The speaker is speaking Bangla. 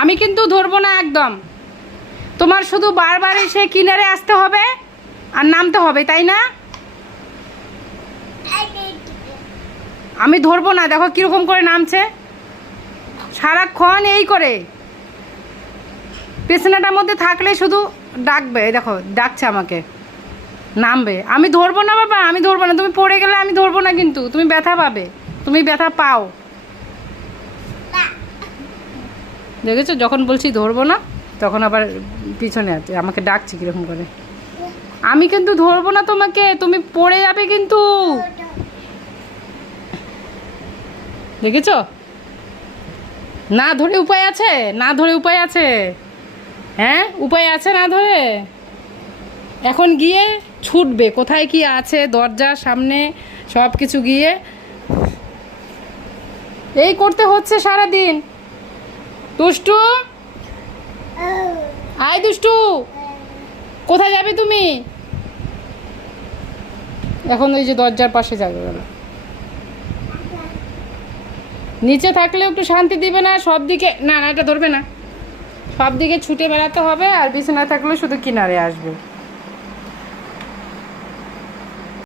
আমি কিন্তু ধরবো না একদম। তোমার শুধু বারবার এসে কিনারে আসতে হবে আর নামতে হবে, তাই না? আমি ধরবো না। দেখো কিরকম করে নামছে, সারাক্ষণ এই করে পেছনাটার মধ্যে থাকলে শুধু ডাকবে। দেখো ডাকছে আমাকে, নামবে। আমি ধরবো না বাবা, আমি ধরবো না। তুমি পড়ে গেলে আমি ধরবো না, কিন্তু তুমি ব্যথা পাবে। তুমি ব্যথা পাও, দেখেছো? যখন বলছি ধরবো না তখন আবার পিছনে আছে, আমাকে ডাকছে কীরকম করে। আমি কিন্তু ধরবো না তোমাকে, তুমি পড়ে যাবে কিন্তু, দেখেছো? না ধরে উপায় আছে? না ধরে উপায় আছে? হ্যাঁ উপায় আছে না ধরে? এখন গিয়ে ছুটবে কোথায় কি আছে, দরজার সামনে সব কিছু গিয়ে এই করতে হচ্ছে সারাদিন। দুষ্টু, আয় দুষ্টু, কোথায় যাবে তুমি? এখন ওই যে দরজার পাশে যাবে গেল। নিচে থাকলেও একটু শান্তি দিবে না, সব দিকে না, না এটা ধরবে না, সব দিকে ছুটে বেড়াতে হবে। আর বিছানায় থাকলে শুধু কিনারে আসবে।